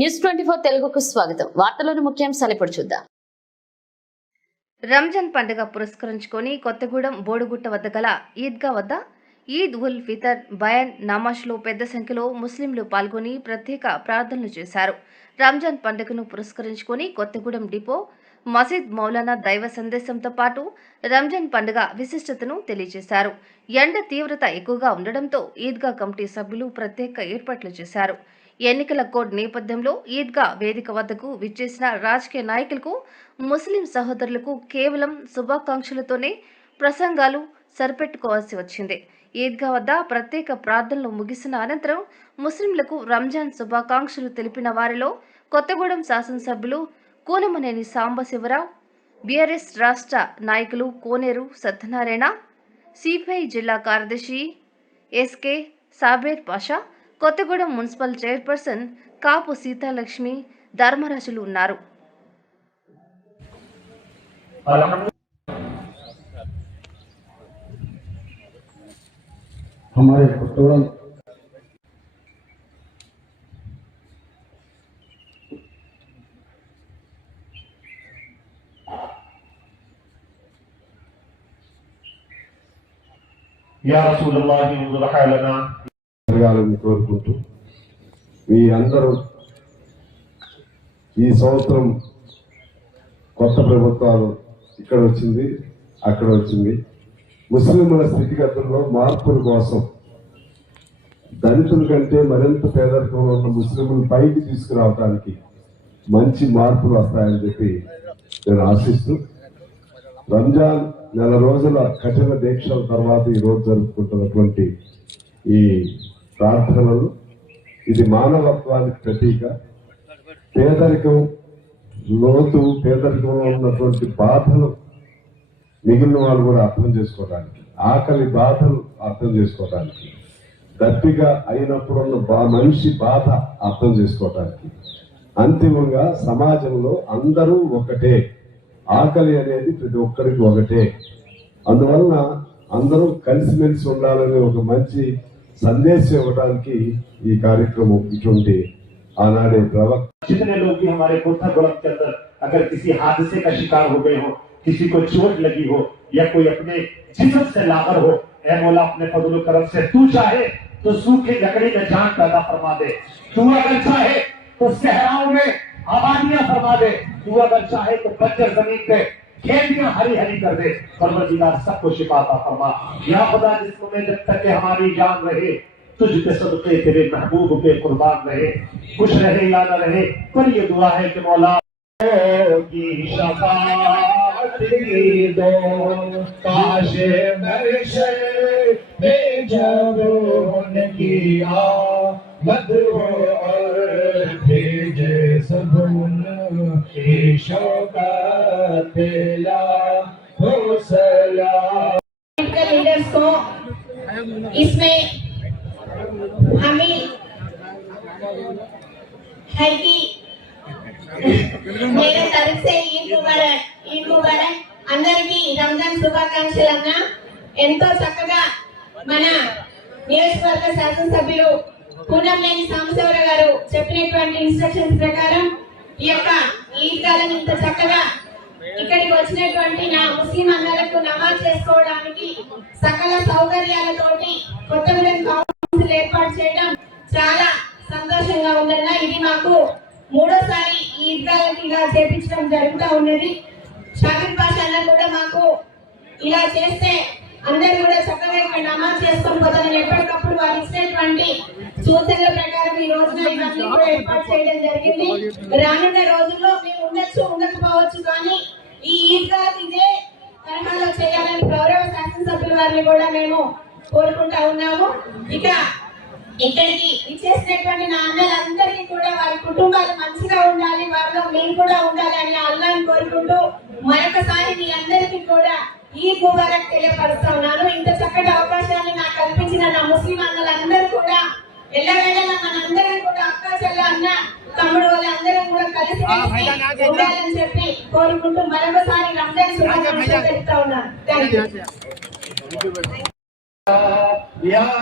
News twenty four తెలుగుకు స్వాగతం. వార్తలోని ముఖ్యాంశాలు ఇప్పుడు చూద్దాం. రంజాన్ పండుగ పురస్కరించుకొని కొత్తగూడెం బోడుగుట్ట వద్ద గల ఈద్గా వద్ద ఈద్ ఉల్ ఫితర్ బయాన్ నమాజ్లో పెద్ద సంఖ్యలో ముస్లింలు పాల్గొని ప్రత్యేక ప్రార్థనలు చేశారు. రంజాన్ పండుగను పురస్కరించుకొని కొత్తగూడెం డిపో మసీద్ మౌలానా దైవ సందేశంతో పాటు రంజాన్ పండుగ విశిష్టతను తెలియజేశారు. ఎండ తీవ్రత ఎక్కువగా ఉండడంతో ఈద్గా కమిటీ సభ్యులు ప్రత్యేక ఏర్పాట్లు చేశారు. ఎన్నికల కోడ్ నేపథ్యంలో ఈద్గా వేదిక వద్దకు విచ్చేసిన రాజకీయ నాయకులకు ముస్లిం సహోదరులకు కేవలం శుభాకాంక్షలతోనే ప్రసంగాలు సరిపెట్టుకోవాల్సి వచ్చింది. ఈద్గా వద్ద ప్రత్యేక ప్రార్థనలు ముగిసిన అనంతరం ముస్లింలకు రంజాన్ శుభాకాంక్షలు తెలిపిన వారిలో కొత్తగూడెం శాసనసభ్యులు కూనమనేని సాంబశివరావు బీఆర్ఎస్ రాష్ట్ర నాయకులు కోనేరు సత్యనారాయణ సిపిఐ జిల్లా కార్యదర్శి SK Saber Pasha Kothagudem municipal chairperson Kapu Seethalakshmi ధర్మరాజులు ఉన్నారు. हमारे कुटुंब। या रसूल अल्लाह జరగాలని కోరుకుంటూ మీ అందరూ ఈ సంవత్సరం కొత్త ప్రభుత్వాలు ఇక్కడ వచ్చింది అక్కడ వచ్చింది. ముస్లింల స్థితిగతుల్లో మార్పుల కోసం దళితుల కంటే మరింత పేదరికంలో ఉన్న ముస్లింలు పైకి తీసుకురావడానికి మంచి మార్పులు వస్తాయని చెప్పి నేను ఆశిస్తూ రంజాన్ నెల రోజుల కఠిన దీక్షల తర్వాత ఈ రోజు జరుపుకుంటున్నటువంటి ఈ ప్రార్థనలు. ఇది మానవత్వానికి ప్రతీక. పేదరికం లోతు పేదరికంలో ఉన్నటువంటి బాధలు మిగిలిన వాళ్ళు కూడా అర్థం చేసుకోవడానికి ఆకలి బాధలు అర్థం చేసుకోవడానికి దప్పిగా అయినప్పుడు ఉన్న బా మనిషి బాధ అర్థం చేసుకోవడానికి. అంతిమంగా సమాజంలో అందరూ ఒకటే. ఆకలి అనేది ప్రతి ఒక్కరికి ఒకటే. అందువలన అందరూ కలిసిమెలిసి ఉండాలనే ఒక మంచి సందేశం ఇవ్వడానికి ఈ కార్యక్రమం ఇటువంటి ఆనాడే ప్రవక్త जितने लोग भी हमारे कोठा गुड़म के अंदर अगर किसी हादसे का शिकार हो गए हो किसी को चोट लगी हो या कोई अपने जिसम से लागर हो ऐ मौला अपने फजल करम से तू चाहे तो सूखे लकड़ी में जान पैदा फरमा दे तू अगर चाहे तो सहराओं में आबादियां फरमा दे तू अगर चाहे तो बंजर जमीन पे खेतियाँ हरी हरी कर दे। परवरदिगार सबको शिफाता फरमा। या खुदा, जिसको में जब तक कि हमारी जान रहे तुझ पे सदके तेरे महबूब पे कुर्बान रहे। खुश रहे या न रहे। पर ये दुआ है कि मौला की की दो। हो और भेजे की शौकत को इसमें हमें है कि मेरे तरफ से ఈద్ ముబారక్ ఈద్ ముబారక్ అందరికీ రంజాన్ శుభాకాంక్షలు అన్న ఎంతో చక్కగా మన నియోజకవర్గ శాసనసభ్యులు పూనంలేని సాంబశివరావు గారు చెప్పినటువంటి ఇన్స్ట్రక్షన్స్ ప్రకారం ఈ యొక్క ఈద్గాలను ఇంత చక్కగా ఇక్కడికి వచ్చినటువంటి నా ముస్లిం అన్నలకు నమాజ్ చేసుకోవడానికి సకల సౌకర్యాలతోటి కొత్త కౌన్సిల్ ఏర్పాటు చేయడం చాలా సంతోషంగా ఉందన్న ఇది మాకు మూడోసారి ఈ ఈద్గాలకి ఇలా చేపించడం జరుగుతూ ఉన్నది. షాకిర్ పాషా కూడా మాకు ఇలా చేస్తే అందరూ కూడా చక్కగా ఇక్కడ నమాజ్ చేసుకొని పోతారని ఎప్పటికప్పుడు వారు ఇచ్చినటువంటి సూచనల ప్రకారం ఈ రోజున ఇవన్నీ కూడా ఏర్పాటు చేయడం జరిగింది. రానున్న రోజుల్లో మేము ఉండొచ్చు ఉండకపోవచ్చు కానీ ఈ ఈద్గా ఇదే తరహాలో చేయాలని గౌరవ శాసనసభ్యుల వారిని కూడా మేము కోరుకుంటా ఉన్నాము. ఇక ఇక్కడికి ఇచ్చేసినటువంటి నా అన్నలందరికీ కూడా వారి కుటుంబాలు మంచిగా ఉండాలి వారిలో మేము కూడా ఉండాలి అని అల్లాని కోరుకుంటూ మరొకసారి మీ అందరికీ కూడా ఈ ముబారక్ తెలియపరుస్తా ఉన్నాను. ఇంత చక్కటి అవకాశాన్ని నాకు కల్పించిన నా ముస్లిం అన్నలందరూ కూడా ఎల్లవేళలా మనందరం కూడా అక్క చెల్ల అన్న తమ్ముడు వాళ్ళందరం కూడా కలిసి ఉండాలని చెప్పి కోరుకుంటూ మరొకసారి రంజాన్ శుభాకాంక్షలు తెలుపుతా ఉన్నాను. థ్యాంక్ యూ या